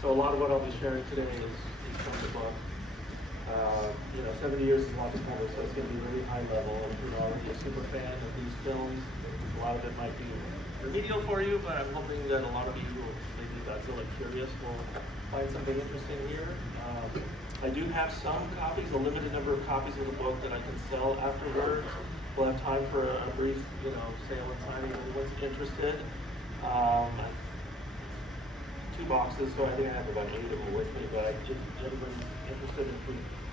So a lot of what I'll be sharing today is from the book. 70 years is a lot to cover, so it's going to be really high level. If you're already a super fan of these films, a lot of it might be remedial for you, but I'm hoping that a lot of you who maybe Godzilla curious will find something interesting here. I do have some copies, a limited number of copies of the book that I can sell afterwards. We'll have time for a brief, sale and signing if anyone's interested. Two boxes, so I think I have about 8 of them with me, but if anybody's interested,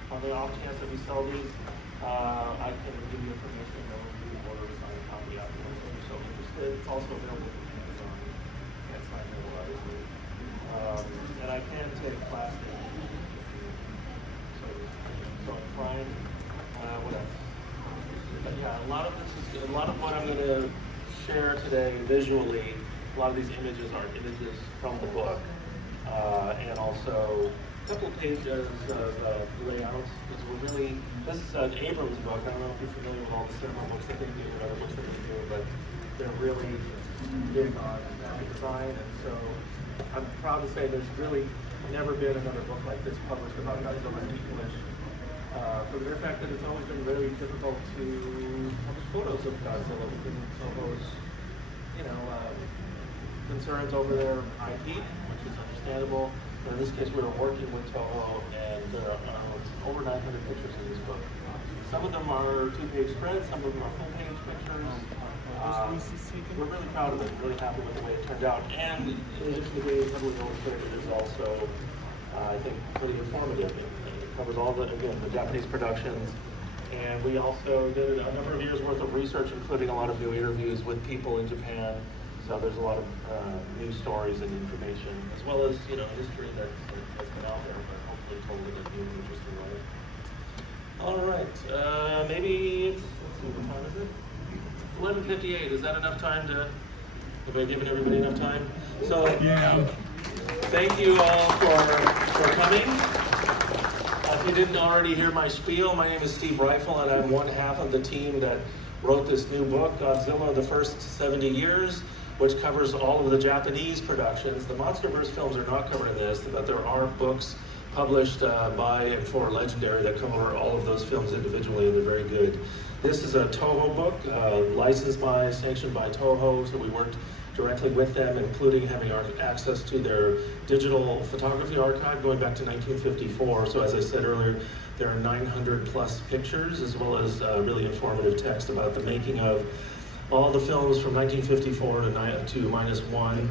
on the off chance that we sell these, I can give you information and we'll do order to sign a copy afterwards if you're so interested. It's also available for Amazon. Can't sign it obviously. And I can take plastic. So I'm trying. What else? But yeah, a lot of what I'm going to share today visually. A lot of these images are images from the book, and also a couple of pages of layouts. This is an Abrams book. I don't know if you're familiar with all the cinema books that they do, or other books that they do, but they're really big on design, and so I'm proud to say there's really never been another book like this published about Godzilla in English. For the mere fact that it's always been very difficult to publish photos of Godzilla because of Toho's, concerns over their IP, which is understandable. But in this case, we were working with Toho, and there are over 900 pictures in this book. Some of them are 2-page spreads, some of them are full-page pictures. We're really proud of it, really happy with the way it turned out. And in addition to being heavily illustrated, it is also, I think, pretty informative. It covers all the Japanese productions. And we also did a number of years worth of research, including a lot of new interviews with people in Japan. So there's a lot of new stories and information, as well as history that's been out there, but hopefully told in a new and interesting way. All right, maybe let's see, what time is it? 11:58. Is that enough time to? Have I given everybody enough time? So yeah. Thank you all for coming. If you didn't already hear my spiel, my name is Steve Ryfle, and I'm one half of the team that wrote this new book, Godzilla: The First 70 Years, which covers all of the Japanese productions. The MonsterVerse films are not covered in this, but there are books published by and for Legendary that cover all of those films individually, and they're very good. This is a Toho book, licensed by, sanctioned by Toho, so we worked directly with them, including having access to their digital photography archive going back to 1954. So as I said earlier, there are 900 plus pictures, as well as really informative text about the making of all the films from 1954 to -1,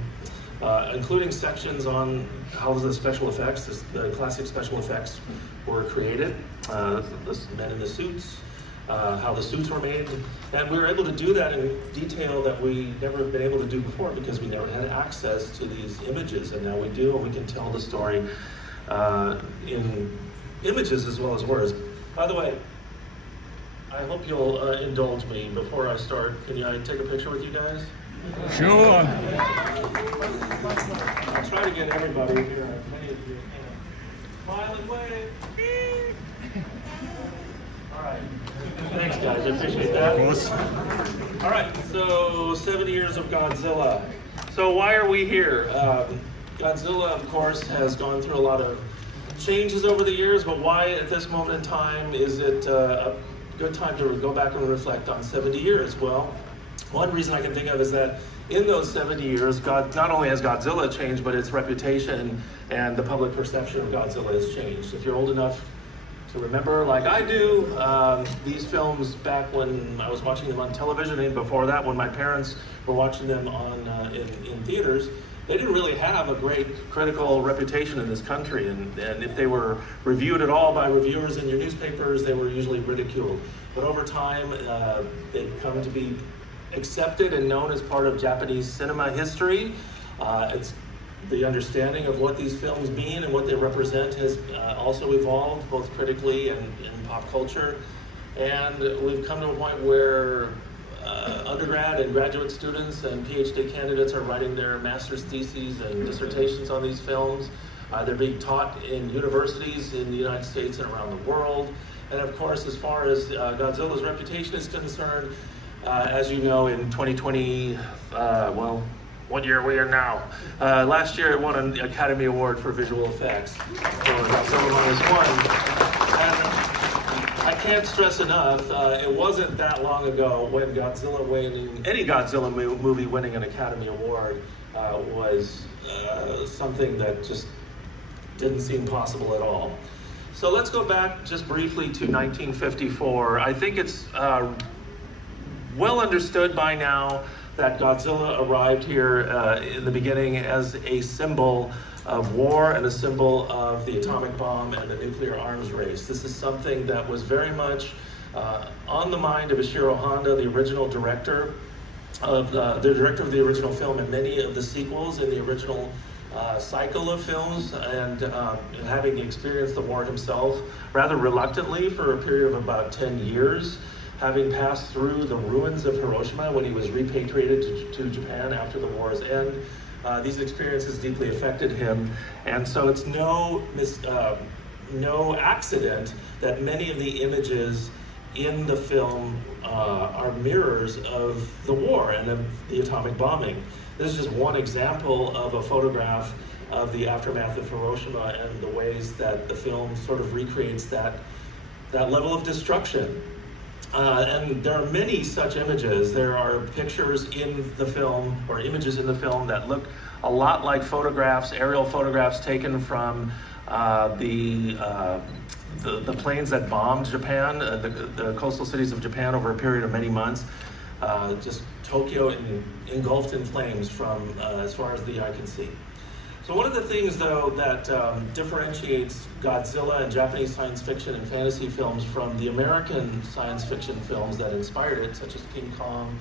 including sections on how the special effects, the classic special effects were created, the men in the suits, how the suits were made. And we were able to do that in detail that we never have been able to do before because we never had access to these images, and now we do, and we can tell the story in images as well as words. By the way, I hope you'll indulge me before I start. Can I take a picture with you guys? Sure. I'll try to get everybody here. Many of you can smile and wave. All right. Thanks, guys. I appreciate that. Of course. All right. So 70 years of Godzilla. So why are we here? Godzilla, of course, has gone through a lot of changes over the years, but why at this moment in time is it a good time to go back and reflect on 70 years? Well, one reason I can think of is that in those 70 years, not only has Godzilla changed, but its reputation and the public perception of Godzilla has changed. If you're old enough to remember, like I do, these films back when I was watching them on television, and before that when my parents were watching them in theaters, they didn't really have a great critical reputation in this country, and if they were reviewed at all by reviewers in your newspapers, they were usually ridiculed. But over time, they've come to be accepted and known as part of Japanese cinema history. It's the understanding of what these films mean and what they represent has also evolved, both critically and in pop culture. And we've come to a point where undergrad and graduate students and PhD candidates are writing their master's theses and dissertations on these films. They're being taught in universities in the United States and around the world. And of course, as far as Godzilla's reputation is concerned, as you know, in 2020, what year are we in now? Last year it won an Academy Award for visual effects for Godzilla -1. And I can't stress enough, it wasn't that long ago when any Godzilla movie winning an Academy Award was something that just didn't seem possible at all. So let's go back just briefly to 1954. I think it's well understood by now that Godzilla arrived here in the beginning as a symbol of war and a symbol of the atomic bomb and the nuclear arms race. This is something that was very much on the mind of Ishiro Honda, the original director of the original film, and many of the sequels in the original cycle of films, and having experienced the war himself rather reluctantly for a period of about 10 years, having passed through the ruins of Hiroshima when he was repatriated to Japan after the war's end. These experiences deeply affected him, and so it's no accident that many of the images in the film are mirrors of the war and of the atomic bombing. This is just one example of a photograph of the aftermath of Hiroshima and the ways that the film sort of recreates that level of destruction. And there are many such images. There are pictures in the film, or images in the film, that look a lot like photographs, aerial photographs taken from the planes that bombed Japan, the coastal cities of Japan over a period of many months. Just Tokyo engulfed in flames from as far as the eye can see. So one of the things, though, that differentiates Godzilla and Japanese science fiction and fantasy films from the American science fiction films that inspired it, such as King Kong,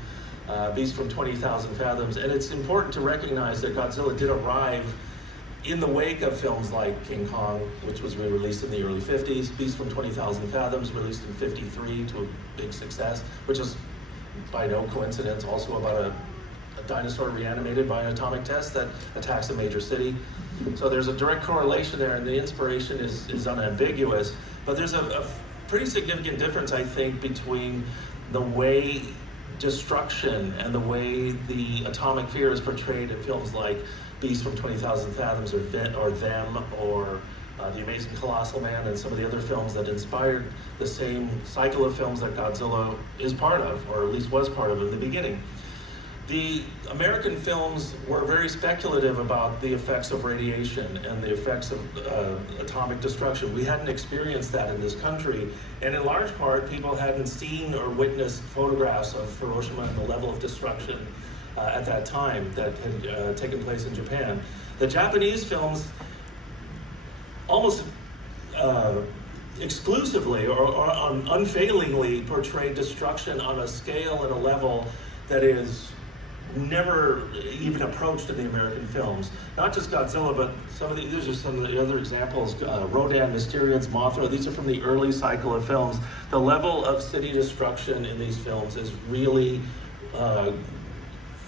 Beast from 20,000 Fathoms, and it's important to recognize that Godzilla did arrive in the wake of films like King Kong, which was released in the early 50s, Beast from 20,000 Fathoms, released in 53 to a big success, which is by no coincidence also about a dinosaur reanimated by an atomic test that attacks a major city. So there's a direct correlation there, and the inspiration is unambiguous. But there's a pretty significant difference, I think, between the way destruction and the way the atomic fear is portrayed in films like Beast from 20,000 Fathoms or Them or The Amazing Colossal Man and some of the other films that inspired the same cycle of films that Godzilla is part of, or at least was part of in the beginning. The American films were very speculative about the effects of radiation and the effects of atomic destruction. We hadn't experienced that in this country, and in large part, people hadn't seen or witnessed photographs of Hiroshima and the level of destruction at that time that had taken place in Japan. The Japanese films almost exclusively or unfailingly portray destruction on a scale and a level that is never even approached in the American films. Not just Godzilla, but these are some of the other examples. Rodan, Mysterians, Mothra, these are from the early cycle of films. The level of city destruction in these films is really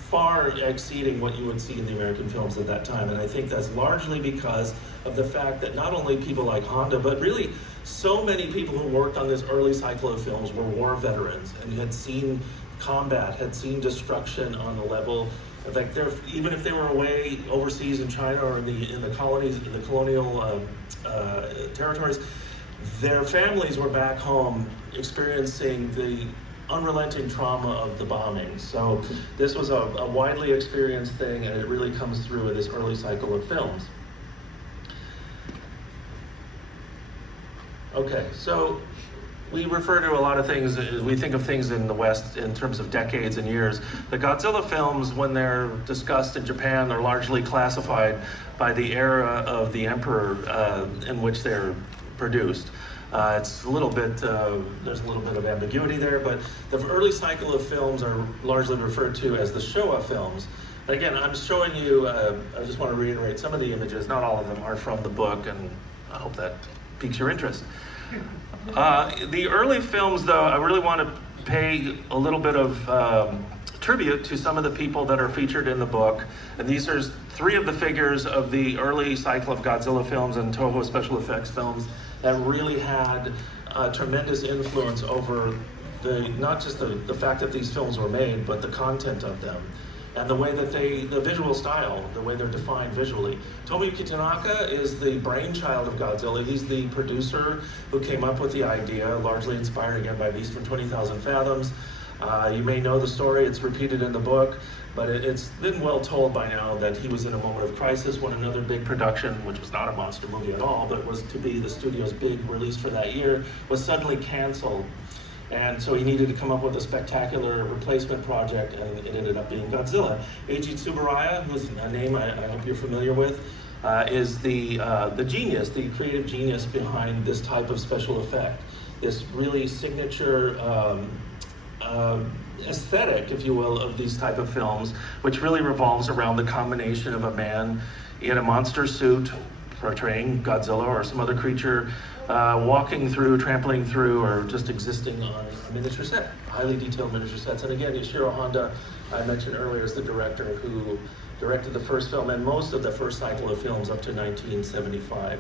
far exceeding what you would see in the American films at that time. And I think that's largely because of the fact that not only people like Honda, but really so many people who worked on this early cycle of films were war veterans and had seen combat, had seen destruction on the level, like even if they were away overseas in China or in the colonies, in the colonial territories, their families were back home experiencing the unrelenting trauma of the bombing. So this was a widely experienced thing, and it really comes through in this early cycle of films. Okay, so we refer to a lot of things, we think of things in the West in terms of decades and years. The Godzilla films, when they're discussed in Japan, are largely classified by the era of the emperor in which they're produced. It's a little bit, there's a little bit of ambiguity there, but the early cycle of films are largely referred to as the Showa films. Again, I'm showing you, I just want to reiterate some of the images, not all of them are from the book, and I hope that piques your interest. The early films, though, I really want to pay a little bit of tribute to some of the people that are featured in the book. And these are three of the figures of the early cycle of Godzilla films and Toho special effects films that really had a tremendous influence over not just the fact that these films were made, but the content of them. and the way that the visual style, the way they're defined visually. Tomoyuki Tanaka is the brainchild of Godzilla. He's the producer who came up with the idea, largely inspired again by Beast from 20,000 Fathoms. You may know the story, it's repeated in the book, but it's been well told by now that he was in a moment of crisis when another big production, which was not a monster movie at all, but was to be the studio's big release for that year, was suddenly canceled. And so he needed to come up with a spectacular replacement project, and it ended up being Godzilla. Eiji Tsuburaya, who's a name I hope you're familiar with, is the genius, the creative genius behind this type of special effect. This really signature aesthetic, if you will, of these type of films, which really revolves around the combination of a man in a monster suit portraying Godzilla or some other creature, walking through, trampling through, or just existing on a miniature set, highly detailed miniature sets. And again, Yoshiro Honda, I mentioned earlier, is the director who directed the first film and most of the first cycle of films up to 1975.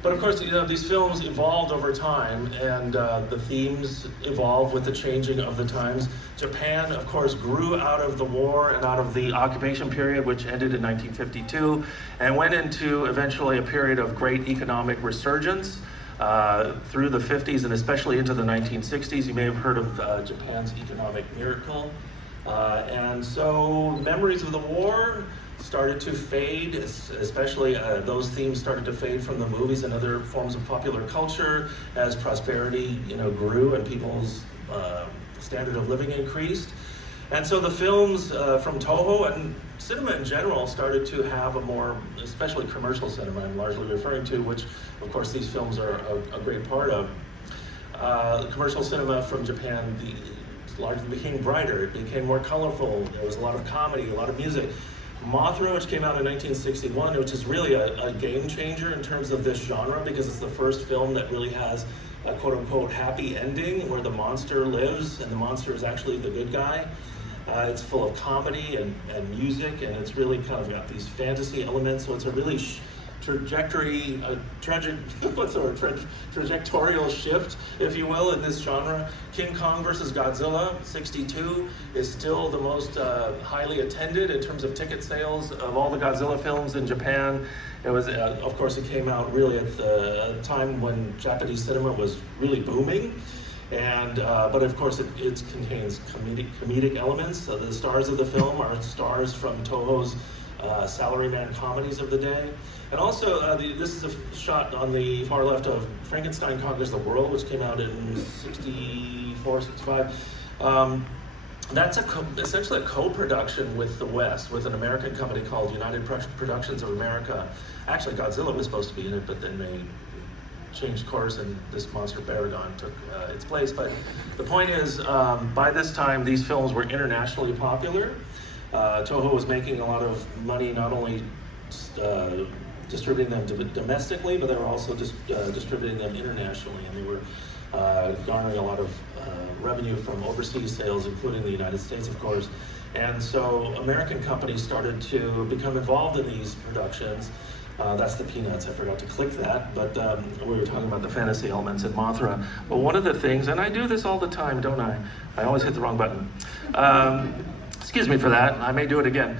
But of course, these films evolved over time, and the themes evolved with the changing of the times. Japan, of course, grew out of the war and out of the occupation period, which ended in 1952, and went into eventually a period of great economic resurgence through the 50s and especially into the 1960s. You may have heard of Japan's economic miracle. And so memories of the war started to fade, especially those themes started to fade from the movies and other forms of popular culture as prosperity, grew and people's standard of living increased. And so the films from Toho and cinema in general started to have a more, especially commercial cinema I'm largely referring to, which of course these films are a great part of. Commercial cinema from Japan largely became brighter, it became more colorful, there was a lot of comedy, a lot of music. Mothra, which came out in 1961, which is really a game changer in terms of this genre, because it's the first film that really has a quote-unquote happy ending where the monster lives and the monster is actually the good guy. It's full of comedy and music, and it's really kind of got these fantasy elements, so it's a really trajectorial shift, if you will, in this genre. King Kong versus Godzilla, 62, is still the most highly attended in terms of ticket sales of all the Godzilla films in Japan. It was, of course, it came out really at the time when Japanese cinema was really booming. And but of course it contains comedic elements. The stars of the film are stars from Toho's salaryman comedies of the day. And also, this is a shot on the far left of Frankenstein Conquers the World, which came out in 64, 65. That's essentially a co-production with the West, with an American company called United Productions of America. Actually, Godzilla was supposed to be in it, but then they changed course and this monster Baragon took its place. But the point is, by this time, these films were internationally popular. Toho was making a lot of money, not only distributing them domestically, but they were also distributing them internationally, and they were garnering a lot of revenue from overseas sales, including the United States, of course. And so American companies started to become involved in these productions. That's the Peanuts, I forgot to click that, but we were talking about the fantasy elements in Mothra. But one of the things, and I do this all the time, don't I? I always hit the wrong button. Excuse me for that, I may do it again.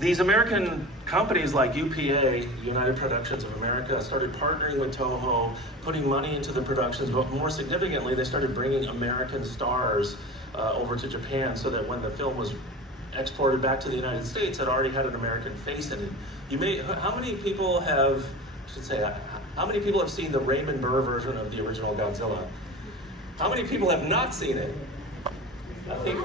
These American companies like UPA, United Productions of America, started partnering with Toho, putting money into the productions, but more significantly, they started bringing American stars over to Japan, so that when the film was exported back to the United States, it already had an American face in it. How many people have seen the Raymond Burr version of the original Godzilla? How many people have not seen it? I think.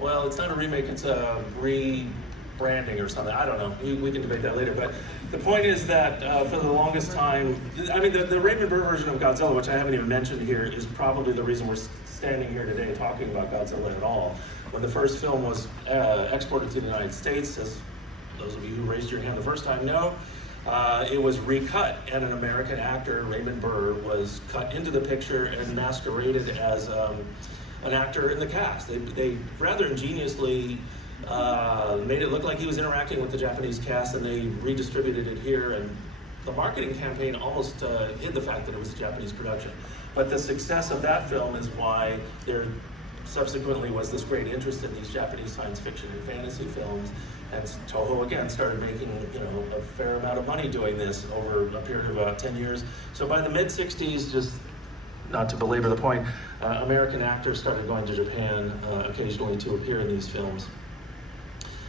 Well, it's not a remake, it's a rebranding or something. I don't know, we can debate that later. But the point is that for the longest time, I mean, the Raymond Burr version of Godzilla, which I haven't even mentioned here, is probably the reason we're standing here today talking about Godzilla at all. When the first film was exported to the United States, as those of you who raised your hand the first time know, it was recut, and an American actor, Raymond Burr, was cut into the picture and masqueraded as an actor in the cast. They rather ingeniously made it look like he was interacting with the Japanese cast, and they redistributed it here, and the marketing campaign almost hid the fact that it was a Japanese production. But the success of that film is why there subsequently was this great interest in these Japanese science fiction and fantasy films, and Toho again started making a fair amount of money doing this over a period of about 10 years. So by the mid-60s, just not to belabor the point, American actors started going to Japan occasionally to appear in these films.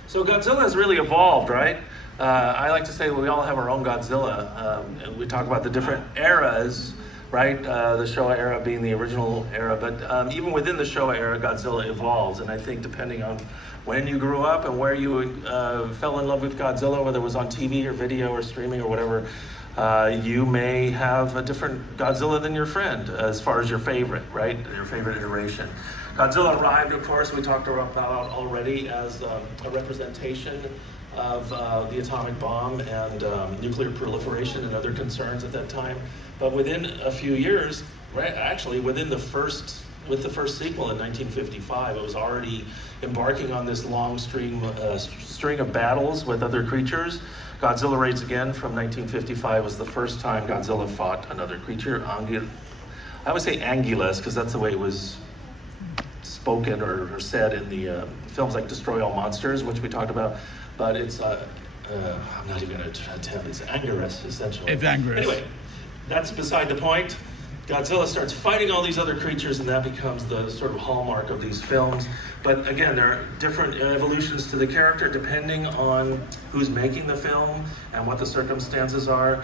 So Godzilla has really evolved, right? I like to say we all have our own Godzilla. And we talk about the different eras, right? The Showa era being the original era, but even within the Showa era, Godzilla evolves. And I think depending on when you grew up and where you fell in love with Godzilla, whether it was on TV or video or streaming or whatever, you may have a different Godzilla than your friend as far as your favorite, right? Your favorite iteration. Godzilla arrived, of course, we talked about already, as a representation of the atomic bomb and nuclear proliferation and other concerns at that time. But within a few years, right, actually with the first sequel in 1955, it was already embarking on this long string of battles with other creatures. Godzilla Raids Again from 1955 was the first time Godzilla fought another creature. I would say Angulus, because that's the way it was spoken or said in the films like Destroy All Monsters, which we talked about. But it's, I'm not even going to attempt, it's Anguirus, essentially. It's Anguirus. Anyway, that's beside the point. Godzilla starts fighting all these other creatures, and that becomes the sort of hallmark of these films. But again, there are different evolutions to the character depending on who's making the film and what the circumstances are.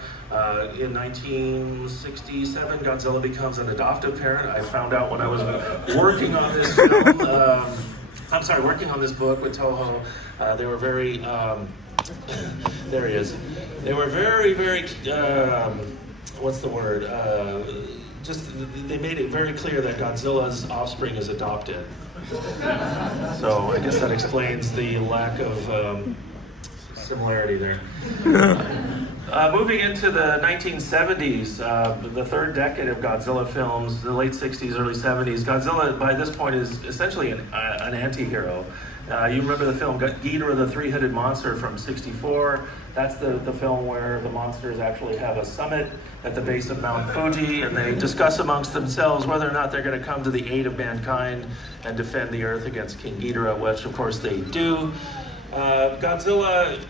In 1967, Godzilla becomes an adoptive parent. I found out when I was working on this film, working on this book with Toho. They were very, there he is. They were very, what's the word? They made it very clear that Godzilla's offspring is adopted. So I guess that explains the lack of similarity there. Moving into the 1970s, the third decade of Godzilla films, the late 60s, early 70s, Godzilla by this point is essentially an anti-hero. You remember the film Ghidorah, the three-headed monster from '64. That's the film where the monsters actually have a summit at the base of Mount Fuji, and they discuss amongst themselves whether or not they're going to come to the aid of mankind and defend the Earth against King Ghidorah, which of course they do. Godzilla,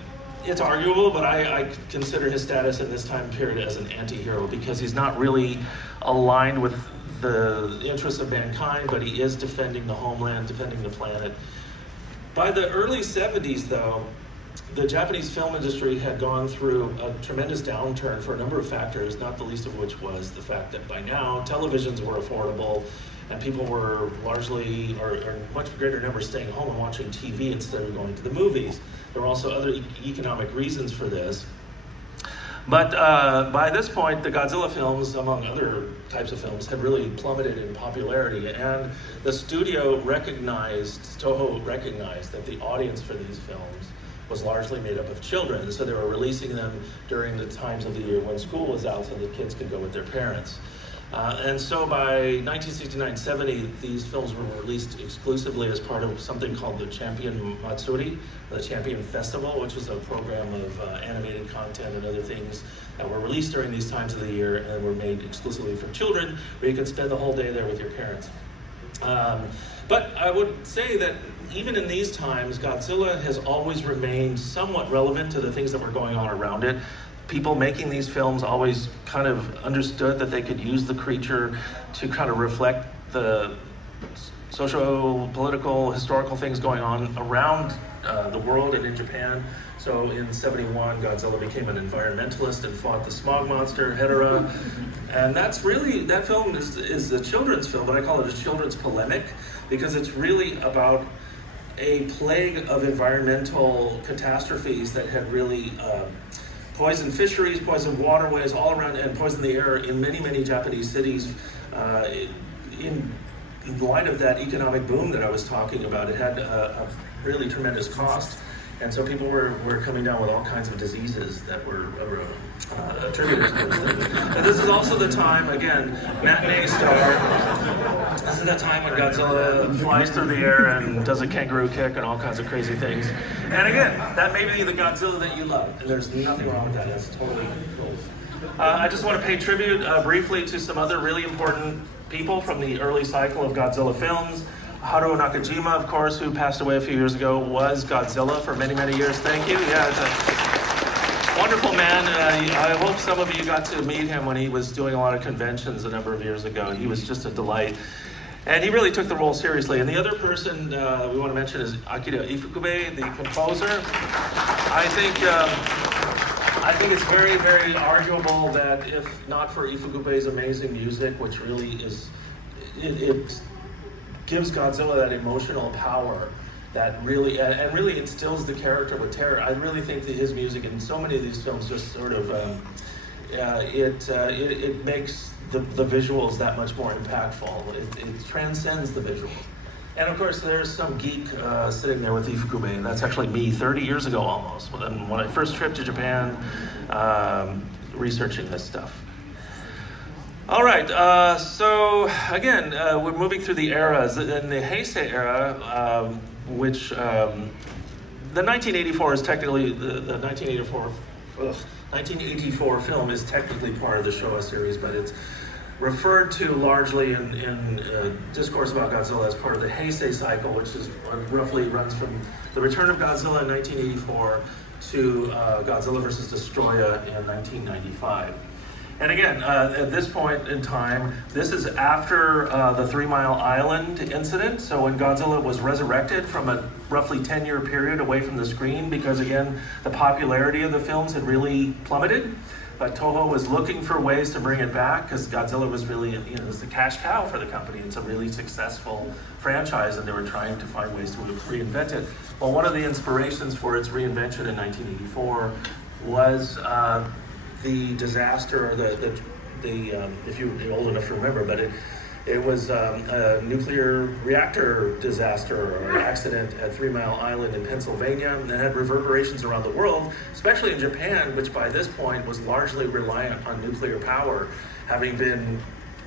it's arguable, but I consider his status in this time period as an anti-hero because he's not really aligned with the interests of mankind, but he is defending the homeland, defending the planet. By the early 70s, though, the Japanese film industry had gone through a tremendous downturn for a number of factors, not the least of which was the fact that by now televisions were affordable and people were largely, or in much greater numbers, staying home and watching TV instead of going to the movies. There were also other economic reasons for this. But by this point, the Godzilla films, among other types of films, had really plummeted in popularity, and the studio Toho recognized that the audience for these films was largely made up of children, so they were releasing them during the times of the year when school was out so the kids could go with their parents. And so by 1969-70, these films were released exclusively as part of something called the Champion Matsuri, the Champion Festival, which was a program of animated content and other things that were released during these times of the year and were made exclusively for children, where you could spend the whole day there with your parents. But I would say that even in these times, Godzilla has always remained somewhat relevant to the things that were going on around it. People making these films always kind of understood that they could use the creature to kind of reflect the social, political, historical things going on around the world and in Japan. So in '71, Godzilla became an environmentalist and fought the smog monster, Hedorah. And that's really, that film is a children's film, but I call it a children's polemic because it's really about a plague of environmental catastrophes that had really poisoned fisheries, poisoned waterways all around, and poisoned the air in many, many Japanese cities. In light of that economic boom that I was talking about, it had a really tremendous cost. And so people were coming down with all kinds of diseases that were attributed to those things. And this is also the time, again, matinee star. This is the time when Godzilla flies through the air and does a kangaroo kick and all kinds of crazy things. And again, that may be the Godzilla that you love, and there's nothing wrong with that. That's totally cool. I just want to pay tribute briefly to some other really important people from the early cycle of Godzilla films. Haruo Nakajima, of course, who passed away a few years ago, was Godzilla for many, many years. Thank you. Yeah, it's a wonderful man. I hope some of you got to meet him when he was doing a lot of conventions a number of years ago. He was just a delight. And he really took the role seriously. And the other person we want to mention is Akira Ifukube, the composer. I think it's very, very arguable that if not for Ifukube's amazing music, which really is, it gives Godzilla that emotional power that really, and really instills the character with terror. I really think that his music in so many of these films just sort of, it makes the visuals that much more impactful. It transcends the visual. And of course, there's some geek sitting there with Ifukube, and that's actually me 30 years ago almost, when I first tripped to Japan researching this stuff. All right, so again, we're moving through the eras. In the Heisei era, which the 1984 is technically, the 1984 film is technically part of the Showa series, but it's referred to largely in discourse about Godzilla as part of the Heisei cycle, which is roughly runs from the return of Godzilla in 1984 to Godzilla vs. Destroya in 1995. And again, at this point in time, this is after the 3 Mile Island incident. So when Godzilla was resurrected from a roughly 10-year period away from the screen, because again, the popularity of the films had really plummeted. But Toho was looking for ways to bring it back because Godzilla was really, it was the cash cow for the company. It's a really successful franchise, and they were trying to find ways to reinvent it. Well, one of the inspirations for its reinvention in 1984 was the disaster, if you're old enough to remember, but it was a nuclear reactor disaster or accident at 3 Mile Island in Pennsylvania, and it had reverberations around the world, especially in Japan, which by this point was largely reliant on nuclear power, having been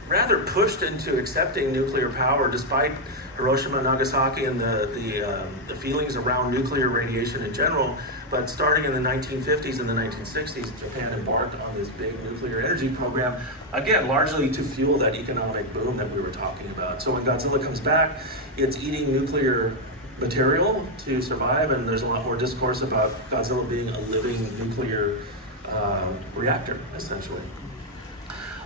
rather pushed into accepting nuclear power despite Hiroshima and Nagasaki and the feelings around nuclear radiation in general. But starting in the 1950s and the 1960s, Japan embarked on this big nuclear energy program, again, largely to fuel that economic boom that we were talking about. So when Godzilla comes back, it's eating nuclear material to survive, and there's a lot more discourse about Godzilla being a living nuclear reactor, essentially.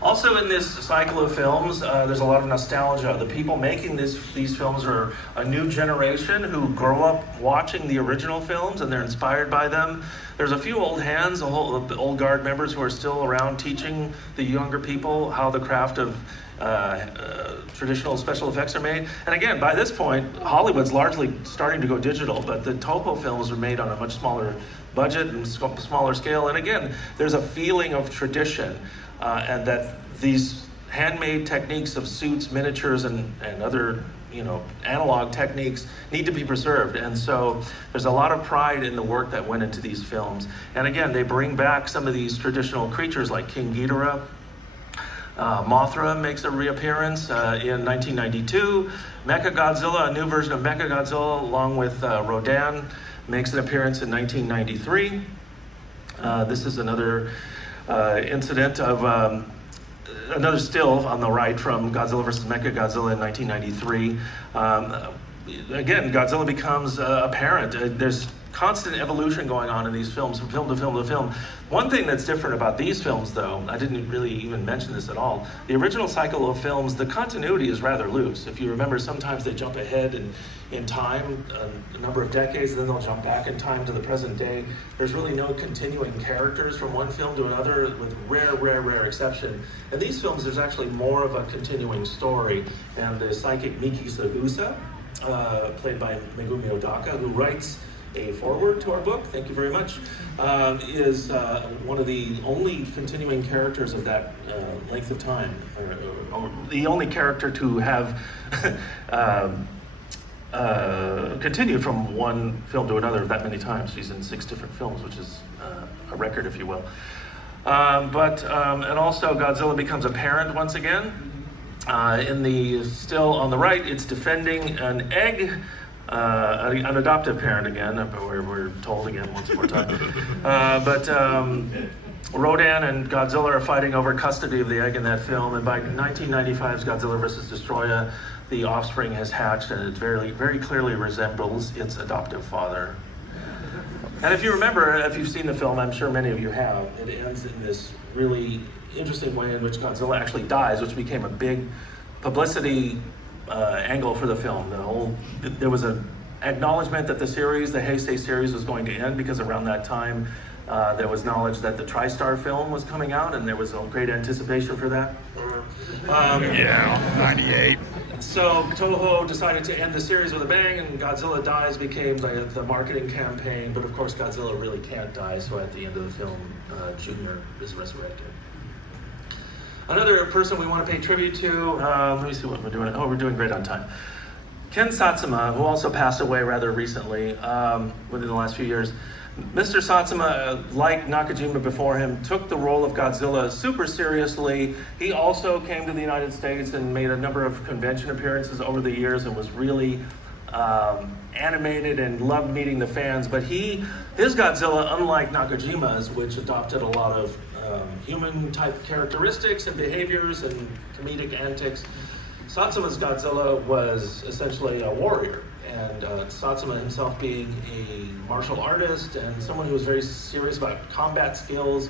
Also in this cycle of films, there's a lot of nostalgia. The people making these films are a new generation who grow up watching the original films and they're inspired by them. There's a few old hands, old guard members who are still around teaching the younger people how the craft of traditional special effects are made. And again, by this point, Hollywood's largely starting to go digital, but the Toho films are made on a much smaller budget and smaller scale. And again, there's a feeling of tradition. And that these handmade techniques of suits, miniatures, and other analog techniques need to be preserved. And so there's a lot of pride in the work that went into these films. And again, they bring back some of these traditional creatures like King Ghidorah. Mothra makes a reappearance in 1992. Mechagodzilla, a new version of Mechagodzilla, along with Rodan, makes an appearance in 1993. This is another incident of another still on the right from Godzilla vs. Mechagodzilla in 1993. Again, Godzilla becomes apparent. There's constant evolution going on in these films from film to film to film. One thing that's different about these films, though, I didn't really even mention this at all, the original cycle of films, the continuity is rather loose. If you remember, sometimes they jump ahead in time a number of decades, and then they'll jump back in time to the present day. There's really no continuing characters from one film to another, with rare exception. In these films, there's actually more of a continuing story, and the psychic Miki Sagusa, played by Megumi Odaka, who writes a foreword to our book, thank you very much, is one of the only continuing characters of that length of time, or the only character to have continued from one film to another that many times. She's in 6 different films, which is a record, if you will. And also Godzilla becomes a parent once again. Still on the right, it's defending an egg, an adoptive parent again, we're told again once more time. Rodan and Godzilla are fighting over custody of the egg in that film, and by 1995's Godzilla vs. Destroya, the offspring has hatched, and it very, very clearly resembles its adoptive father. And if you remember, if you've seen the film, I'm sure many of you have, it ends in this really interesting way in which Godzilla actually dies, which became a big publicity angle for the film. There was an acknowledgement that the Heisei series was going to end, because around that time there was knowledge that the TriStar film was coming out, and there was a great anticipation for that. Yeah, 98. So Toho decided to end the series with a bang, and Godzilla Dies became the marketing campaign. But of course, Godzilla really can't die, so at the end of the film, Junior is resurrected. Another person we want to pay tribute to, let me see what we're doing. Oh, we're doing great on time. Ken Satsuma, who also passed away rather recently, within the last few years. Mr. Satsuma, like Nakajima before him, took the role of Godzilla super seriously. He also came to the United States and made a number of convention appearances over the years and was really animated and loved meeting the fans. But his Godzilla, unlike Nakajima's, which adopted a lot of human-type characteristics and behaviors and comedic antics, Satsuma's Godzilla was essentially a warrior. And Satsuma himself being a martial artist and someone who was very serious about combat skills,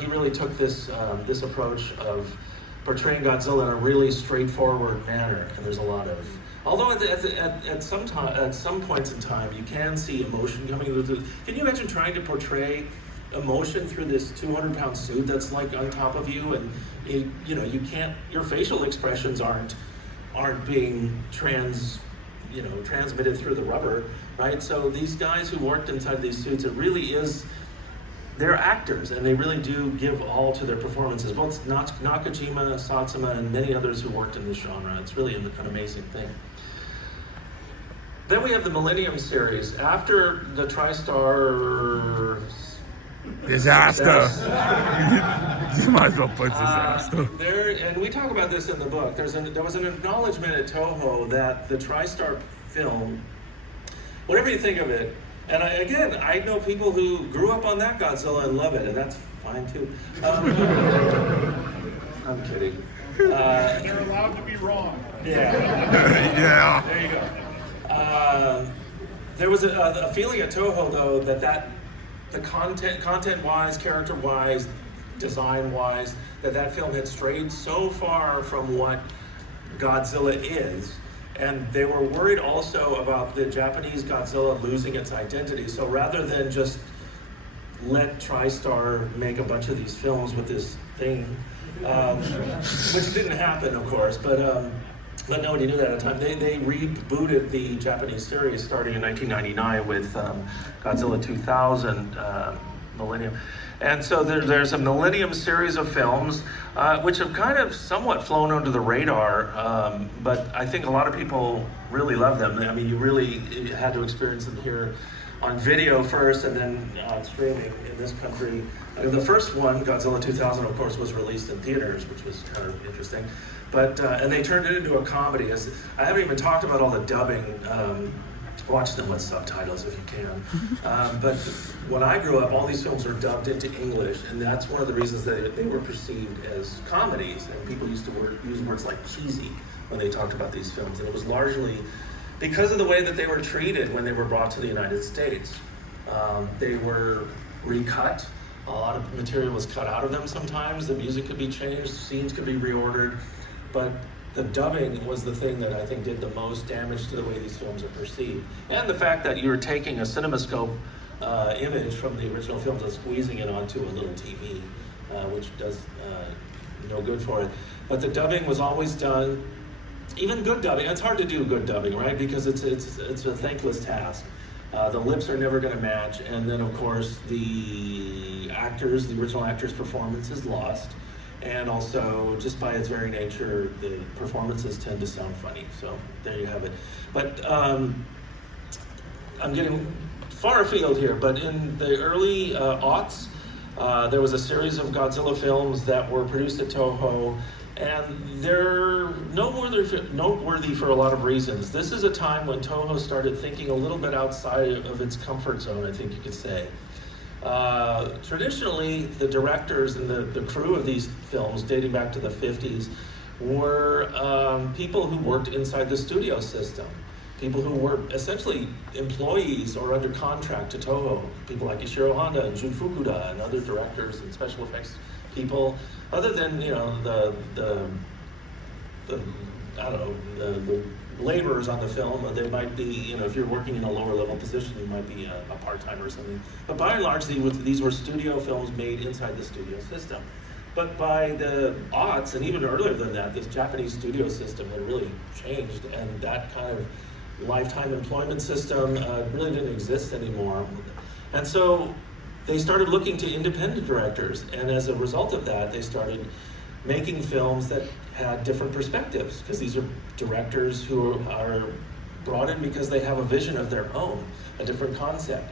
he really took this approach of portraying Godzilla in a really straightforward manner. And there's a lot of, although at some points in time you can see emotion coming through. Can you imagine trying to portray emotion through this 200-pound suit that's like on top of you, and you can't, your facial expressions aren't being transmitted through the rubber, right? So these guys who worked inside these suits, they're actors, and they really do give all to their performances. Both Nakajima, Satsuma, and many others who worked in this genre. It's really an amazing thing. Then we have the Millennium series. After the TriStar disaster. You might as well put disaster. And we talk about this in the book. There was an acknowledgement at Toho that the TriStar film, whatever you think of it, and I know people who grew up on that Godzilla and love it, and that's fine too. I'm kidding. They're allowed to be wrong. Yeah. Yeah. There you go. There was a feeling at Toho, though, that the content-wise, character-wise, design-wise, that film had strayed so far from what Godzilla is, and they were worried also about the Japanese Godzilla losing its identity. So rather than just let TriStar make a bunch of these films with this thing, which didn't happen, of course, but nobody knew that at the time. They rebooted the Japanese series starting in 1999 with Godzilla 2000, Millennium. And so there's a Millennium series of films, which have kind of somewhat flown under the radar, but I think a lot of people really love them. I mean, you really had to experience them here on video first, and then on streaming in this country. The first one, Godzilla 2000, of course, was released in theaters, which was kind of interesting. But and they turned it into a comedy. I haven't even talked about all the dubbing. Watch them with subtitles if you can. But when I grew up, all these films were dubbed into English, and that's one of the reasons that they were perceived as comedies. And people used to use words like cheesy when they talked about these films. And it was largely because of the way that they were treated when they were brought to the United States. They were recut. A lot of material was cut out of them sometimes. The music could be changed, scenes could be reordered. But the dubbing was the thing that I think did the most damage to the way these films are perceived. And the fact that you're taking a CinemaScope image from the original films and squeezing it onto a little TV, which does no good for it. But the dubbing was always done, even good dubbing. It's hard to do good dubbing, right? Because it's a thankless task. The lips are never going to match, and then of course the original actors' performance is lost. and also just by its very nature, the performances tend to sound funny. So there you have it. But I'm getting far afield here, but in the early aughts, there was a series of Godzilla films that were produced at Toho, and they're noteworthy for a lot of reasons. This is a time when Toho started thinking a little bit outside of its comfort zone, I think you could say. Traditionally, the directors and the crew of these films, dating back to the 50s, were people who worked inside the studio system. People who were essentially employees or under contract to Toho. People like Ishiro Honda and Jun Fukuda and other directors and special effects people. Other than, you know, the laborers on the film, they might be, you know, if you're working in a lower level position, you might be a part-timer or something. But by and large, these were studio films made inside the studio system. But by the aughts, and even earlier than that, this Japanese studio system had really changed, and that kind of lifetime employment system really didn't exist anymore. And so they started looking to independent directors, and as a result of that, they started making films that had different perspectives, because these are directors who are brought in because they have a vision of their own, a different concept.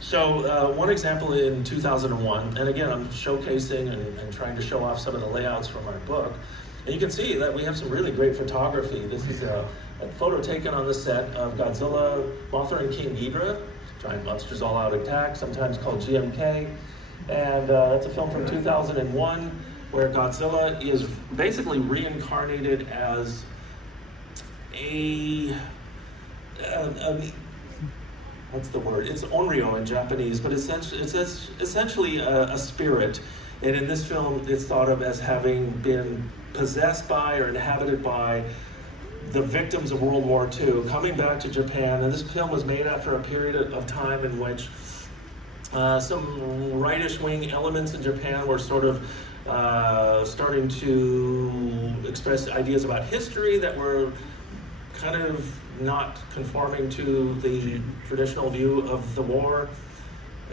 So one example in 2001, and again, I'm showcasing and trying to show off some of the layouts from our book, and you can see that we have some really great photography. This is a photo taken on the set of Godzilla, Mothra and King Ghidorah, Giant Monsters All Out Attack, sometimes called GMK. And it's a film from 2001 where Godzilla is basically reincarnated as what's the word? It's onryo in Japanese, but it's essentially a spirit. And in this film, it's thought of as having been possessed by or inhabited by the victims of World War II, coming back to Japan. And this film was made after a period of time in which some rightish wing elements in Japan were sort of starting to express ideas about history that were kind of not conforming to the traditional view of the war.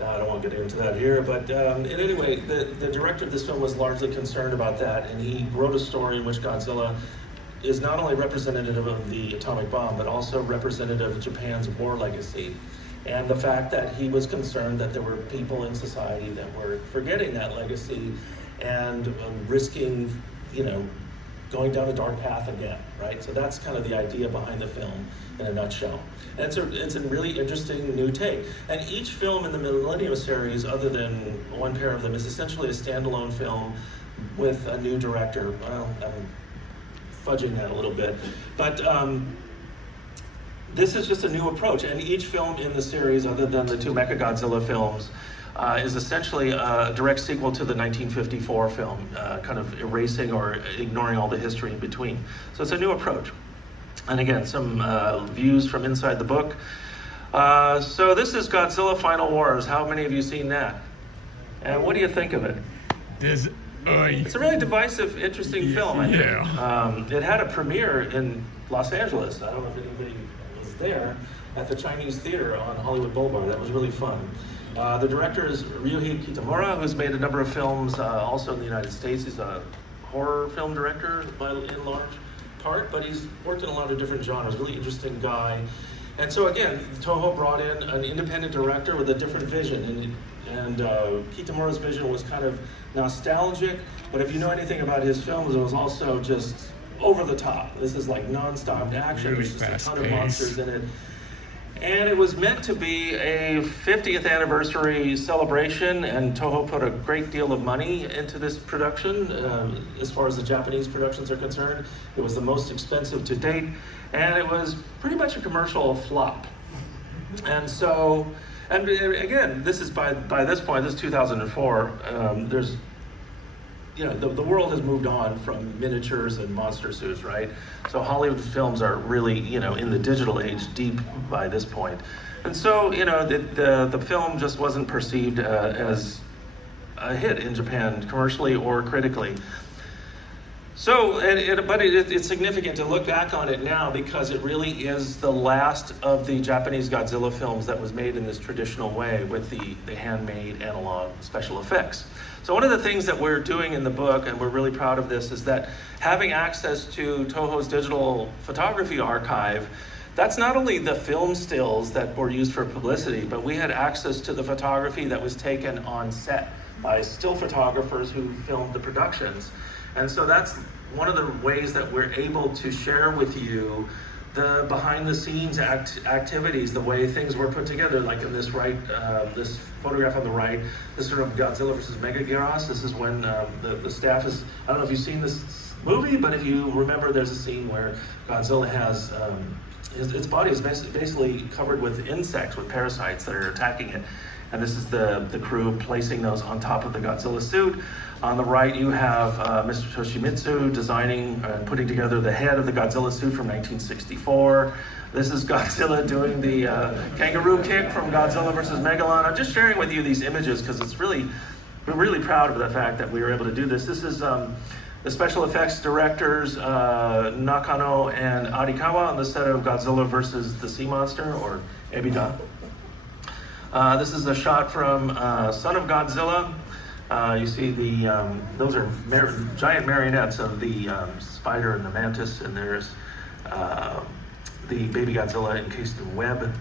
I don't want to get into that here, but in any way, the director of this film was largely concerned about that, and he wrote a story in which Godzilla is not only representative of the atomic bomb, but also representative of Japan's war legacy. And the fact that he was concerned that there were people in society that were forgetting that legacy and risking, you know, going down a dark path again, right? So that's kind of the idea behind the film in a nutshell. And it's a really interesting new take. And each film in the Millennium series, other than one pair of them, is essentially a standalone film with a new director. Well, I'm fudging that a little bit. But this is just a new approach. And each film in the series, other than the two Mechagodzilla films, is essentially a direct sequel to the 1954 film, kind of erasing or ignoring all the history in between. So it's a new approach. And again, some views from inside the book. So this is Godzilla Final Wars. How many of you seen that? And what do you think of it? It's a really divisive, interesting film, I think. It had a premiere in Los Angeles. I don't know if anybody was there, at the Chinese Theater on Hollywood Boulevard. That was really fun. The director is Ryuhei Kitamura, who's made a number of films also in the United States. He's a horror film director in large part, but he's worked in a lot of different genres. Really interesting guy. And so again, Toho brought in an independent director with a different vision. And Kitamura's vision was kind of nostalgic, but if you know anything about his films, it was also just over the top. This is like non-stop action. Really There's just a ton of fast-paced. monsters in it. And it was meant to be a 50th anniversary celebration, and Toho put a great deal of money into this production. As far as the Japanese productions are concerned, it was the most expensive to date, and it was pretty much a commercial flop. And so, and again, this is by this point, this is 2004, there's, you know, the world has moved on from miniatures and monster suits, right? So Hollywood films are really, you know, in the digital age deep by this point. And so, you know, the film just wasn't perceived as a hit in Japan, commercially or critically. So, but it's significant to look back on it now because it really is the last of the Japanese Godzilla films that was made in this traditional way with the handmade analog special effects. So one of the things that we're doing in the book, and we're really proud of this, is that having access to Toho's digital photography archive, that's not only the film stills that were used for publicity, but we had access to the photography that was taken on set by still photographers who filmed the productions. And so that's one of the ways that we're able to share with you the behind the scenes activities, the way things were put together, like in this this photograph on the right, this sort of Godzilla versus Megaguirus. This is when the staff is, I don't know if you've seen this movie, but if you remember, there's a scene where Godzilla has, its body is basically covered with insects, with parasites that are attacking it. And this is the crew placing those on top of the Godzilla suit. On the right, you have Mr. Toshimitsu designing and putting together the head of the Godzilla suit from 1964. This is Godzilla doing the kangaroo kick from Godzilla versus Megalon. I'm just sharing with you these images because we're really proud of the fact that we were able to do this. This is the special effects directors Nakano and Arikawa on the set of Godzilla versus the Sea Monster, or Ebida. This is a shot from Son of Godzilla. You see those are giant marionettes of the spider and the mantis, and there's the baby Godzilla encased in web.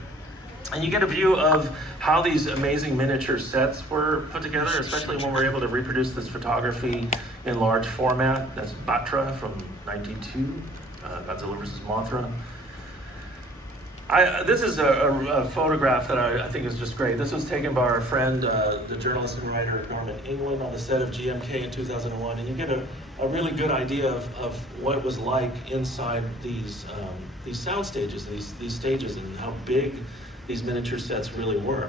And you get a view of how these amazing miniature sets were put together, especially when we're able to reproduce this photography in large format. That's Batra from 1992, Godzilla versus Mothra. This is a photograph that I think is just great. This was taken by our friend, the journalist and writer Norman England, on the set of GMK in 2001, and you get a really good idea of what it was like inside these sound stages, these stages, and how big these miniature sets really were.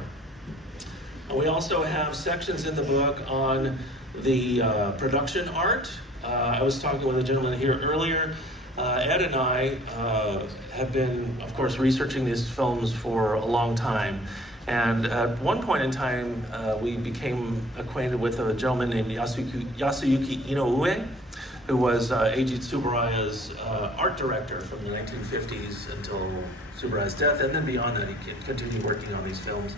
And we also have sections in the book on the production art. I was talking with a gentleman here earlier. Ed and I have been, of course, researching these films for a long time. And at one point in time, we became acquainted with a gentleman named Yasuyuki Inoue, who was Eiji Tsuburaya's art director from the 1950s until Tsuburaya's death. And then beyond that, he continued working on these films.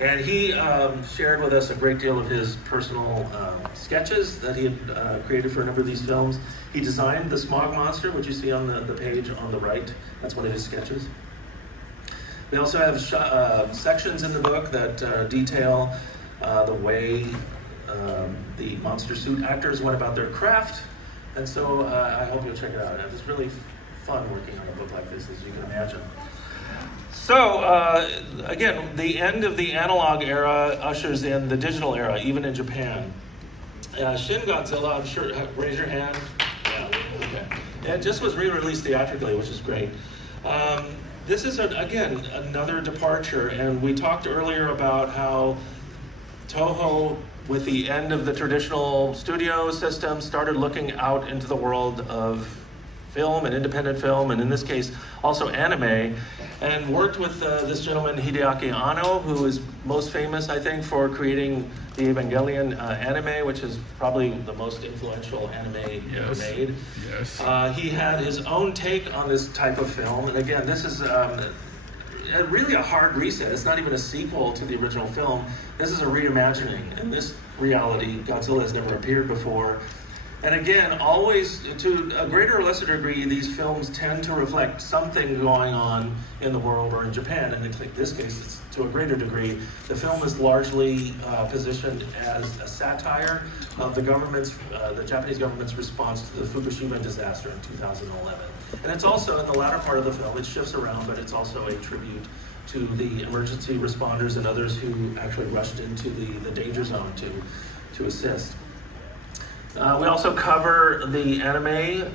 And he shared with us a great deal of his personal sketches that he had created for a number of these films. He designed the smog monster, which you see on the page on the right. That's one of his sketches. We also have sections in the book that detail the way the monster suit actors went about their craft. And so I hope you'll check it out. It was really fun working on a book like this, as you can imagine. So, again, the end of the analog era ushers in the digital era, even in Japan. Shin Godzilla, I'm sure, raise your hand. Yeah, okay. It just was re-released theatrically, which is great. This is, again, another departure, and we talked earlier about how Toho, with the end of the traditional studio system, started looking out into the world of film and independent film, and in this case also anime, and worked with this gentleman Hideaki Anno, who is most famous, I think, for creating the Evangelion anime, which is probably the most influential anime ever made. Yes. He had his own take on this type of film, and again, this is really a hard reset. It's not even a sequel to the original film. This is a reimagining. In this reality, Godzilla has never appeared before. And again, always, to a greater or lesser degree, these films tend to reflect something going on in the world or in Japan. And in this case, it's to a greater degree. The film is largely positioned as a satire of the Japanese government's response to the Fukushima disaster in 2011. And it's also, in the latter part of the film, it shifts around, but it's also a tribute to the emergency responders and others who actually rushed into the danger zone to assist. We also cover the anime,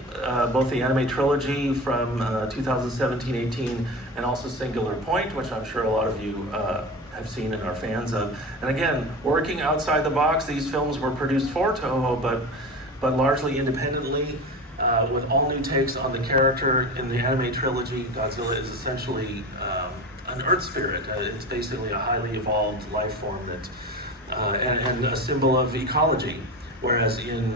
both the anime trilogy from 2017-18 and also Singular Point, which I'm sure a lot of you have seen and are fans of. And again, working outside the box, these films were produced for Toho, but largely independently, with all new takes on the character. In the anime trilogy, Godzilla is essentially an Earth spirit. It's basically a highly evolved life form that, and a symbol of ecology. Whereas in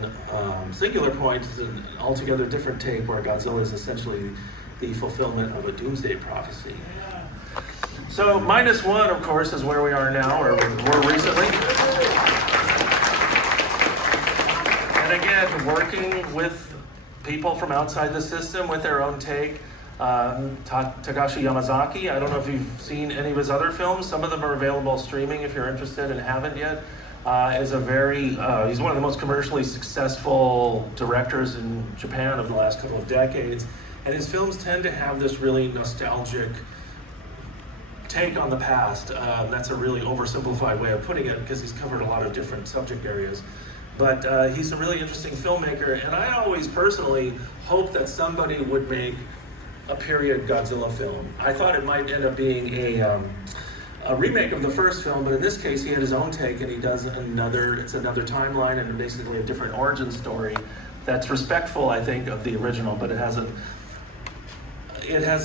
Singular Point is an altogether different take where Godzilla is essentially the fulfillment of a doomsday prophecy. So -1, of course, is where we are now, or were recently. And again, working with people from outside the system with their own take. Takashi Yamazaki, I don't know if you've seen any of his other films. Some of them are available streaming if you're interested and haven't yet. He's one of the most commercially successful directors in Japan of the last couple of decades. And his films tend to have this really nostalgic take on the past. That's a really oversimplified way of putting it because he's covered a lot of different subject areas. But he's a really interesting filmmaker, and I always personally hope that somebody would make a period Godzilla film. I thought it might end up being a remake of the first film, but in this case he had his own take, and he does it's another timeline and basically a different origin story that's respectful, I think, of the original, but it has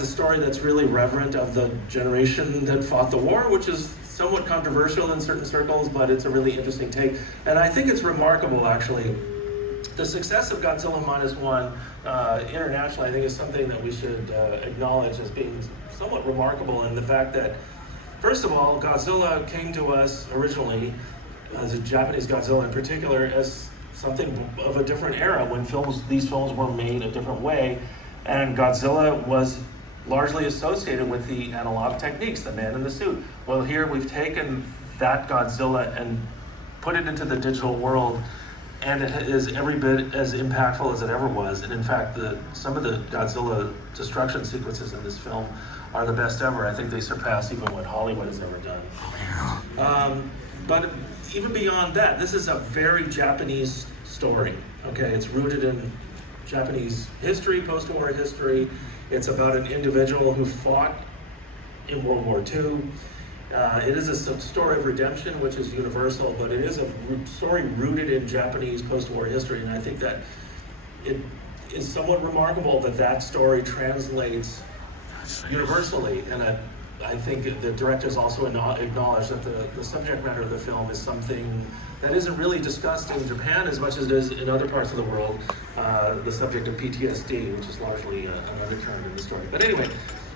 a story that's really reverent of the generation that fought the war, which is somewhat controversial in certain circles, but it's a really interesting take. And I think it's remarkable, actually. The success of Godzilla -1 internationally, I think, is something that we should acknowledge as being somewhat remarkable in the fact that, first of all, Godzilla came to us originally, as a Japanese Godzilla in particular, as something of a different era when these films were made a different way. And Godzilla was largely associated with the analog techniques, the man in the suit. Well, here we've taken that Godzilla and put it into the digital world, and it is every bit as impactful as it ever was. And in fact, some of the Godzilla destruction sequences in this film are the best ever. I think they surpass even what Hollywood has ever done. But even beyond that, this is a very Japanese story. Okay, it's rooted in Japanese history, post-war history. It's about an individual who fought in World War II. It is a story of redemption, which is universal, but it is a story rooted in Japanese post-war history, and I think that it is somewhat remarkable that that story translates universally, and I think the directors also acknowledge that the subject matter of the film is something that isn't really discussed in Japan as much as it is in other parts of the world, the subject of PTSD, which is largely another term in the story. But anyway,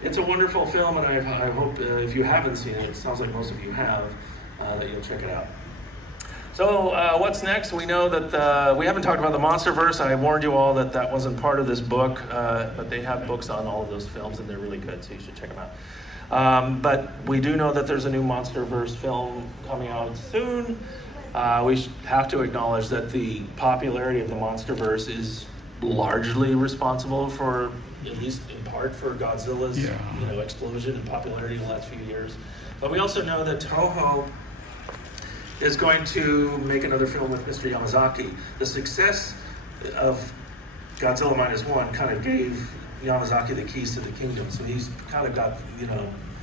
it's a wonderful film, and I hope if you haven't seen it sounds like most of you have, that you'll check it out. So what's next? We know that we haven't talked about the MonsterVerse. I warned you all that wasn't part of this book, but they have books on all of those films, and they're really good, so you should check them out. But we do know that there's a new MonsterVerse film coming out soon. We have to acknowledge that the popularity of the MonsterVerse is largely responsible for, at least in part, for Godzilla's explosion in popularity in the last few years. But we also know that Toho is going to make another film with Mr. Yamazaki. The success of Godzilla -1 kind of gave Yamazaki the keys to the kingdom, so he's kind of got,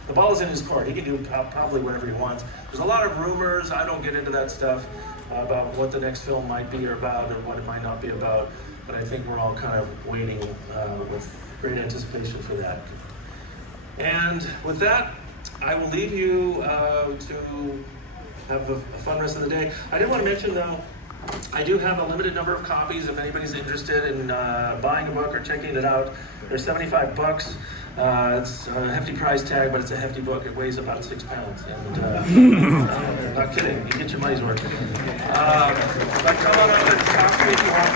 the ball is in his court. He can do probably whatever he wants. There's a lot of rumors, I don't get into that stuff, about what the next film might be or about, or what it might not be about, but I think we're all kind of waiting with great anticipation for that. And with that, I will leave you to have a fun rest of the day. I did want to mention, though, I do have a limited number of copies if anybody's interested in buying a book or checking it out. They're $75. It's a hefty price tag, but it's a hefty book. It weighs about 6 pounds. And, not kidding, you get your money's worth. But come on over and talk to me if you want.